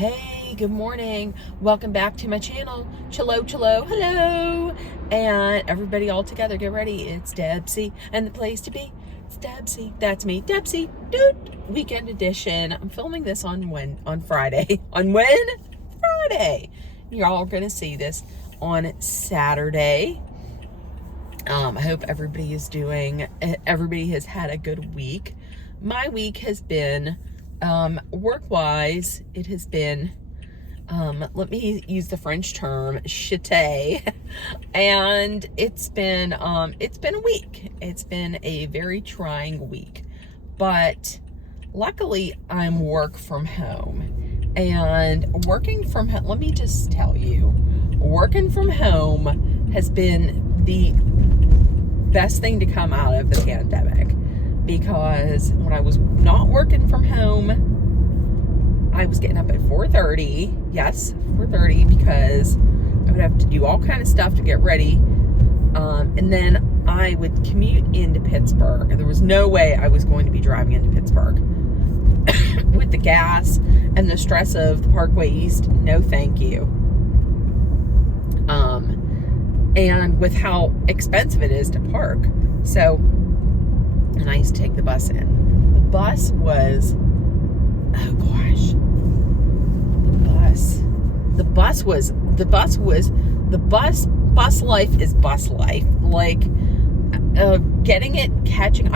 Hey, good morning. Welcome back to my channel. Chillo, hello. And everybody all together, get ready. It's Debsy, and the place to be, it's Debsy. That's me, Debsy. Weekend edition. I'm filming this on Friday. On when? Friday. You're all gonna see this on Saturday. I hope everybody has had a good week. My week has been, work-wise, it has been, let me use the French term, chité, and it's been a week. It's been a very trying week, but luckily I'm work from home, and working from home, let me just tell you, working from home has been the best thing to come out of the pandemic, because when I was not working from home, I was getting up at 4:30. Yes, 4:30, because I would have to do all kind of stuff to get ready, and then I would commute into Pittsburgh. There was no way I was going to be driving into Pittsburgh with the gas and the stress of the Parkway East. No, thank you. And with how expensive it is to park. So, and I used to take the bus in. The bus was, oh gosh, bus life is bus life. Like, I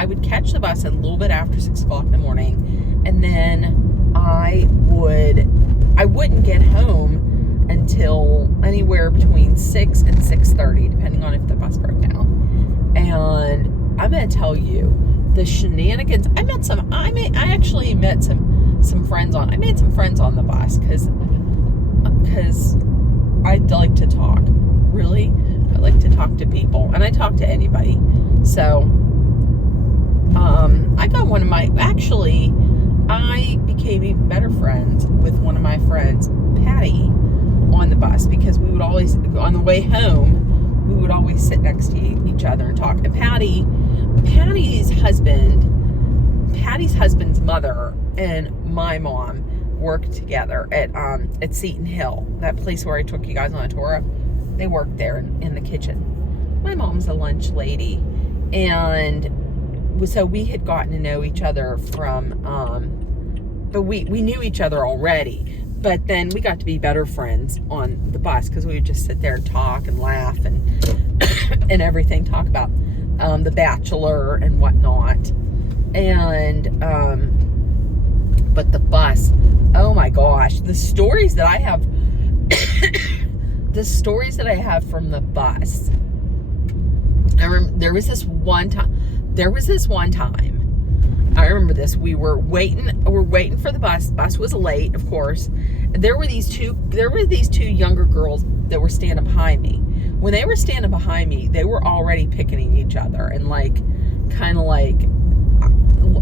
would catch the bus a little bit after 6 o'clock in the morning, and then I wouldn't get home until anywhere between 6 and 6:30, depending on if the bus broke down. And I'm gonna tell you, the shenanigans. I actually met some friends on. I made some friends on the bus because I like to talk. Really, I like to talk to people, and I talk to anybody. So, I became even better friends with one of my friends, Patty, on the bus, because we would always, on the way home, we would always sit next to each other and talk. And Patty's husband's mother and my mom worked together at Seton Hill, that place where I took you guys on a tour. They worked there in the kitchen. My mom's a lunch lady, and so we had gotten to know each other but we knew each other already. But then we got to be better friends on the bus, because we would just sit there and talk and laugh and and everything, talk about The Bachelor and whatnot. And but the bus, oh my gosh, the stories that I have from the bus. I remember there was this one time. I remember this. We were waiting for the bus. The bus was late, of course. There were these two younger girls that were standing behind me. When they were standing behind me, they were already picking each other, and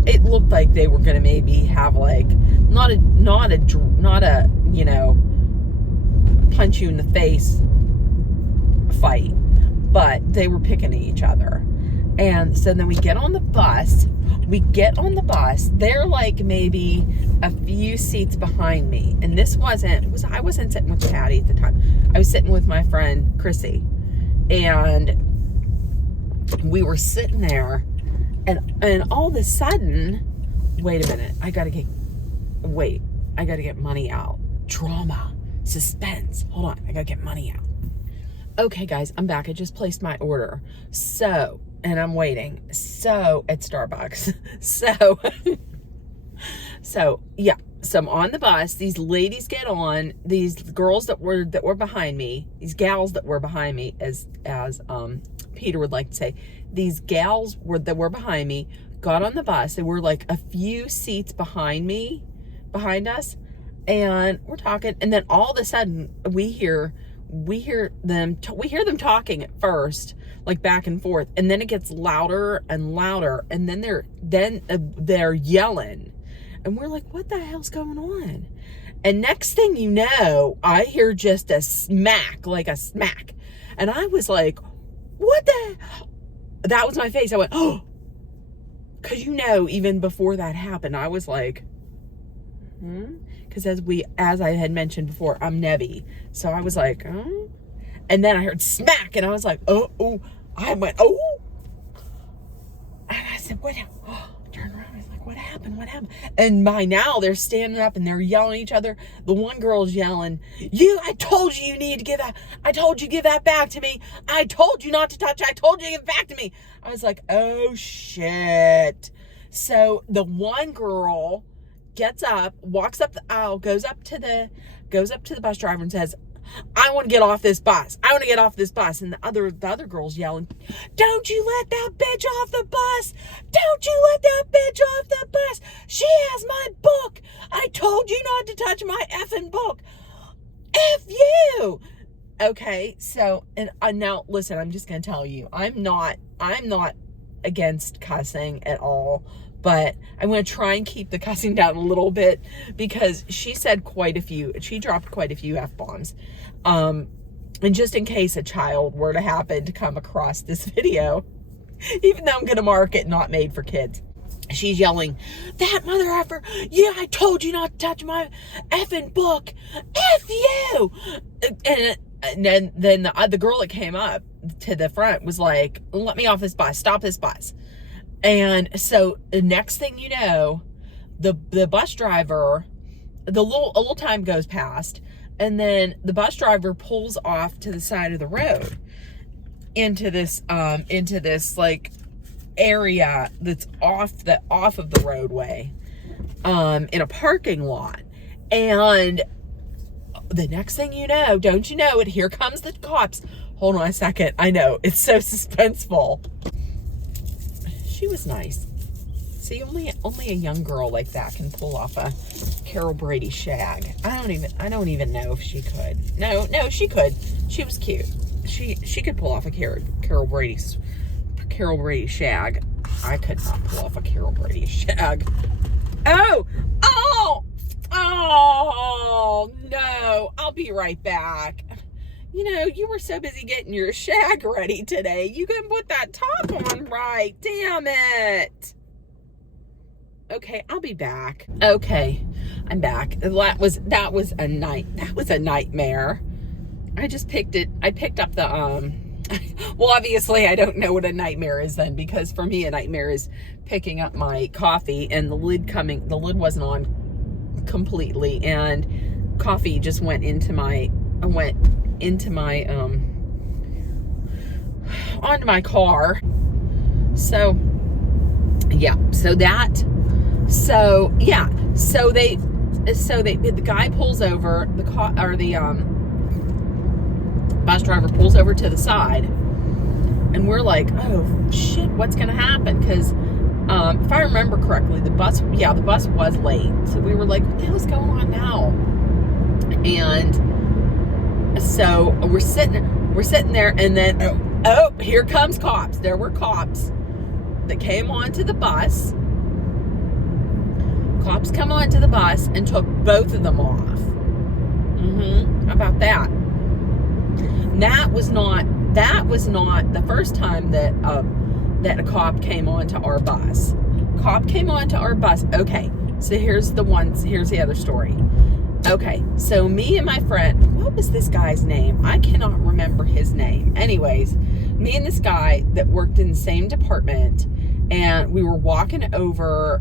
it looked like they were going to maybe have not a punch you in the face fight, but they were picking each other. And so then we get on the bus. They're maybe a few seats behind me. And I wasn't sitting with Patty at the time. I was sitting with my friend Chrissy. And we were sitting there, and all of a sudden, wait a minute, I gotta get money out. Drama, suspense. Hold on, I gotta get money out. Okay, guys, I'm back. I just placed my order. And I'm waiting. At Starbucks. So I'm on the bus. These ladies get on. These girls that were behind me, these gals that were behind me, as Peter would like to say, these gals that were behind me got on the bus. They were a few seats behind us, and we're talking. And then all of a sudden, we hear them talking at first, back and forth, and then it gets louder and louder, and then they're yelling, and we're like, what the hell's going on? And next thing you know, I hear just a smack, and I was like, what the hell? That was my face. I went, oh, because even before that happened, I was like, because as I had mentioned before, I'm Nebby. So I was like, oh. And then I heard smack, and I was like, oh. I went, oh. And I said, what? Oh, turned around. I was like, what happened? What happened? And by now, they're standing up, and they're yelling at each other. The one girl's yelling, I told you need to give that. I told you give that back to me. I told you not to touch it. I told you to give it back to me. I was like, oh, shit. So the one girl gets up, walks up the aisle, goes up to the bus driver and says, I want to get off this bus. I want to get off this bus. And the other girl's yelling, don't you let that bitch off the bus. Don't you let that bitch off the bus. She has my book. I told you not to touch my effing book. F you. Okay, so, and now, listen, I'm just going to tell you, I'm not against cussing at all, but I'm going to try and keep the cussing down a little bit, because she dropped quite a few F-bombs. And just in case a child were to happen to come across this video, even though I'm going to mark it not made for kids, she's yelling, that mother effer, I told you not to touch my effing book. F you. And then the girl that came up to the front was like, let me off this bus. Stop this bus. And so the next thing you know, the bus driver, a little time goes past, and then the bus driver pulls off to the side of the road into this like area that's off of the roadway, in a parking lot. And the next thing you know, don't you know it, here comes the cops. Hold on a second. I know, it's so suspenseful. She was nice. See, only a young girl like that can pull off a Carol Brady shag. I don't even know if she could. No, she could. She was cute. She could pull off a Carol Brady shag. I could not pull off a Carol Brady shag. Oh, no. I'll be right back. You were so busy getting your shag ready today. You couldn't put that top on right. Damn it. Okay, I'll be back. Okay, I'm back. That was a nightmare. I picked up the well, obviously I don't know what a nightmare is then, because for me a nightmare is picking up my coffee and the lid wasn't on completely, and coffee just went into my onto my car. So the guy pulls over, the bus driver pulls over to the side, and we're like, oh shit, what's gonna happen? Because if I remember correctly, the bus was late. So we were like, what the hell's going on now? And so we're sitting there, and then oh, here comes cops. There were cops that came onto the bus. Cops come onto the bus and took both of them off. How about that? That was not the first time that a cop came onto our bus. Okay, so here's the other story. Okay, so me and my friend, what was this guy's name? I cannot remember his name. Anyways, me and this guy that worked in the same department, and we were walking over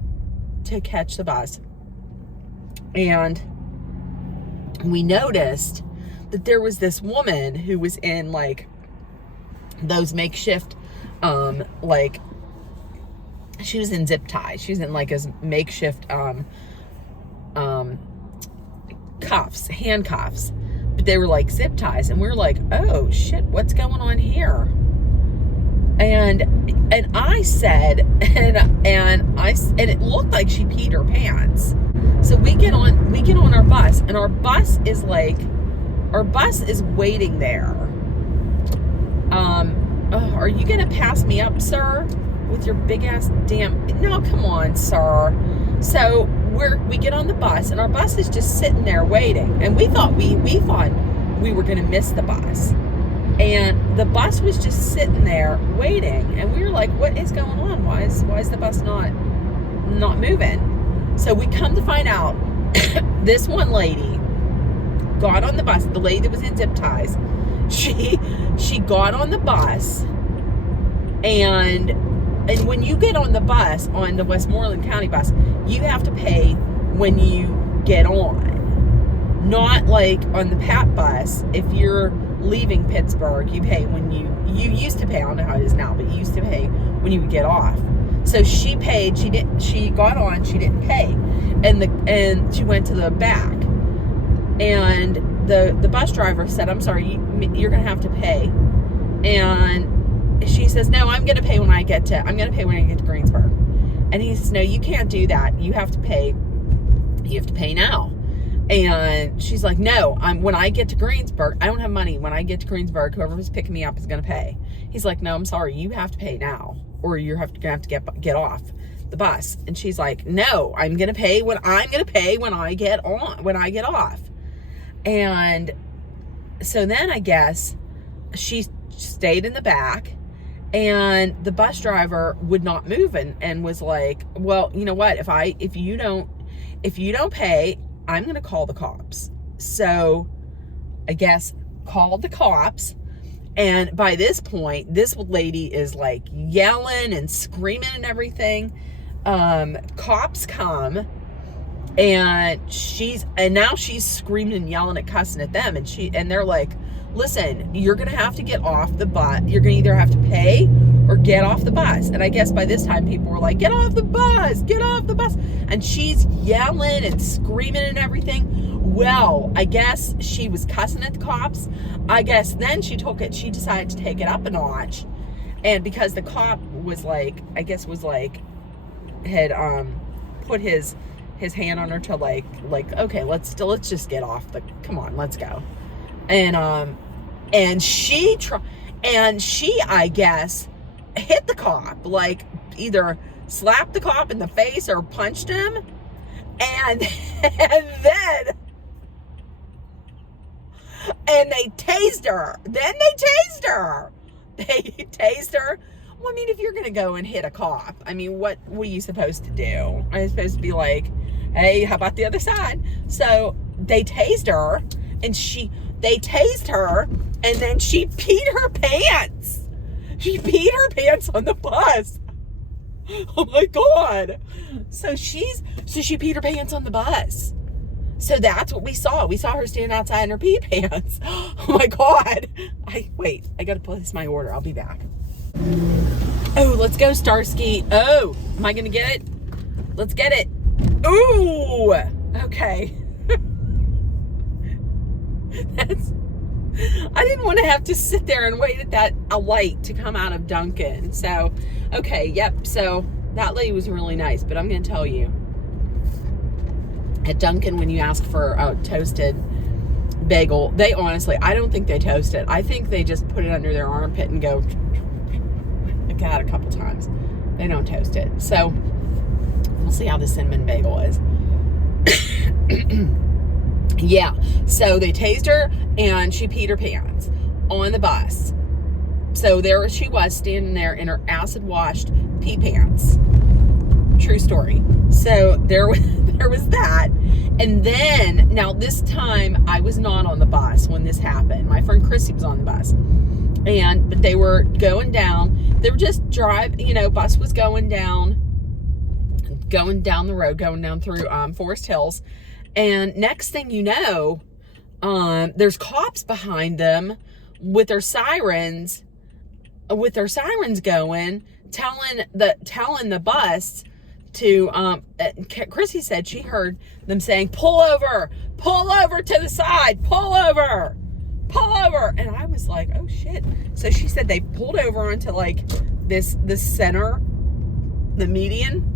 to catch the bus, and we noticed that there was this woman who was in like those makeshift she was in zip ties. She was in like a makeshift handcuffs, but they were like zip ties, and we were like, oh shit, what's going on here? And I said, and it looked like she peed her pants. So we get on our bus, and our bus is waiting there. Are you gonna pass me up, sir, with your big ass damn? No, come on, sir. So we get on the bus, and our bus is just sitting there waiting, and we thought we were gonna miss the bus. And the bus was just sitting there waiting, and we were like, what is going on? Why is the bus not moving? So we come to find out This one lady got on the bus, the lady that was in zip ties, she got on the bus, and when you get on the bus, on the Westmoreland County bus, you have to pay when you get on. Not like on the PAT bus. If you're leaving Pittsburgh, you pay when you used to pay, I don't know how it is now, but you used to pay when you would get off. So she paid, she got on, she didn't pay. And she went to the back. And the bus driver said, I'm sorry, you're gonna have to pay. And she says, no, I'm gonna pay when I get to Greensburg. And he says, no, you can't do that. You have to pay now. And she's like, no, when I get to Greensburg, I don't have money. When I get to Greensburg, whoever was picking me up is going to pay. He's like, no, I'm sorry. You have to pay now, or you're going to have to get off the bus. And she's like, no, I'm going to pay when I get off. And so then I guess she stayed in the back, and the bus driver would not move and was like, well, you know what? If you don't pay, I'm going to call the cops. So I guess called the cops. And by this point, this lady is like yelling and screaming and everything. Cops come, and now she's screaming and yelling and cussing at them. And they're like, listen, you're going to have to get off the bus. You're going to either have to pay or get off the bus. And I guess by this time people were like, get off the bus, get off the bus. And she's yelling and screaming and everything. Well, I guess she was cussing at the cops. I guess then she decided to take it up a notch. And because the cop was like, had put his hand on her to like, okay, let's just get off come on, let's go. And she I guess hit the cop, like either slapped the cop in the face or punched him. And they tased her. They tased her. Well, I mean, if you're going to go and hit a cop, I mean, what are you supposed to do? Are you supposed to be like, hey, how about the other side? So they tased her, and they tased her, and then she peed her pants. She peed her pants on the bus. Oh my God. So she peed her pants on the bus. So that's what we saw. We saw her standing outside in her pee pants. Oh my God. I got to place my order. I'll be back. Oh, let's go, Starsky. Oh, am I going to get it? Let's get it. Ooh. Okay. I didn't want to have to sit there and wait at a light to come out of Dunkin'. So, okay, yep. So that lady was really nice, but I'm going to tell you, at Dunkin', when you ask for a toasted bagel, they honestly, I don't think they toast it. I think they just put it under their armpit and go like that a couple times. They don't toast it. So we'll see how the cinnamon bagel is. Yeah, so they tased her, and she peed her pants on the bus. So there she was, standing there in her acid-washed pee pants. True story. So there was that. And then, now this time, I was not on the bus when this happened. My friend Chrissy was on the bus. But they were going down. They were just bus was going down the road, going down through Forest Hills. And next thing you know, there's cops behind them with their sirens going, telling the bus to, Chrissy said she heard them saying, pull over to the side, pull over. And I was like, oh shit. So she said they pulled over onto like this center, the median.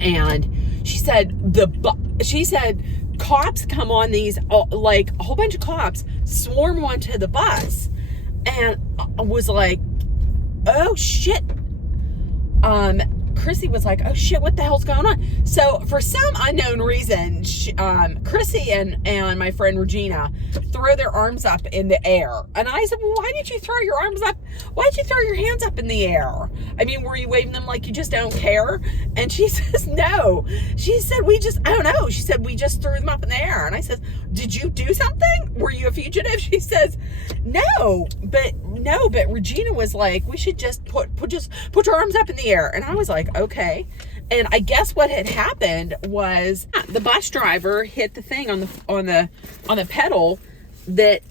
And she said cops come on these, like a whole bunch of cops swarm onto the bus, and I was like, oh shit. Chrissy was like, oh shit, what the hell's going on? So for some unknown reason, Chrissy and my friend Regina throw their arms up in the air. And I said, well, why did you throw your arms up? Why did you throw your hands up in the air? I mean, were you waving them like you just don't care? And she says, no. She said, I don't know. She said, we just threw them up in the air. And I said, did you do something? Were you a fugitive? She says, no, but Regina was like, we should just put your arms up in the air. And I was like, okay. And I guess what had happened was the bus driver hit the thing on the pedal that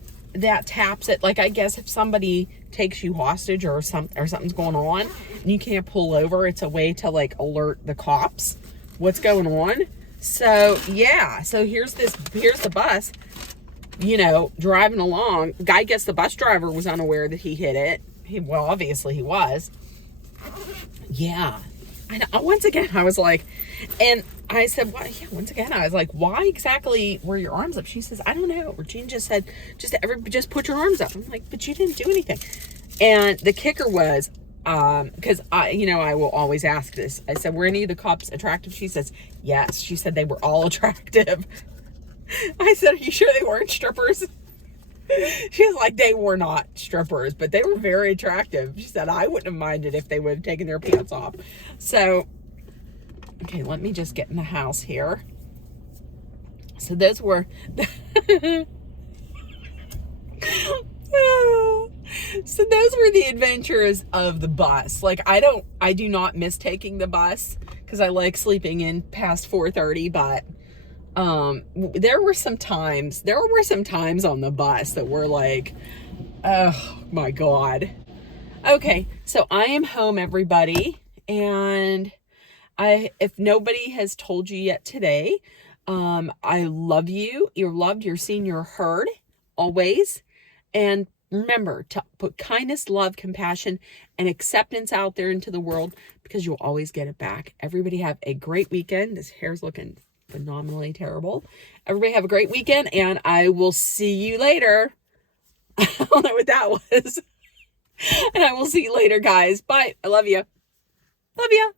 taps it. Like, I guess if somebody takes you hostage or something's going on and you can't pull over, it's a way to like alert the cops what's going on. So yeah, so here's the bus, you know, driving along. I guess the bus driver was unaware that he hit it. Well, obviously he was. Yeah. Once again, I was like, and I said, well, yeah, once again, I was like, why exactly were your arms up? She says, I don't know. Regina just said, just put your arms up. I'm like, but you didn't do anything. And the kicker was, because I will always ask this. I said, were any of the cops attractive? She says, yes. She said they were all attractive. I said, are you sure they weren't strippers? She was like, they were not strippers, but they were very attractive. She said, I wouldn't have minded if they would have taken their pants off. So, okay, let me just get in the house here. So those were, so those were the adventures of the bus. Like, I do not miss taking the bus because I like sleeping in past 4:30, but there were some times on the bus that were like, oh my God. Okay, so I am home, everybody, and if nobody has told you yet today, I love you. You're loved, you're seen, you're heard, always. And remember to put kindness, love, compassion, and acceptance out there into the world, because you'll always get it back. Everybody have a great weekend. This hair's looking phenomenally terrible. Everybody have a great weekend, and I will see you later. I don't know what that was. And I will see you later, guys. Bye. I love you. Love you.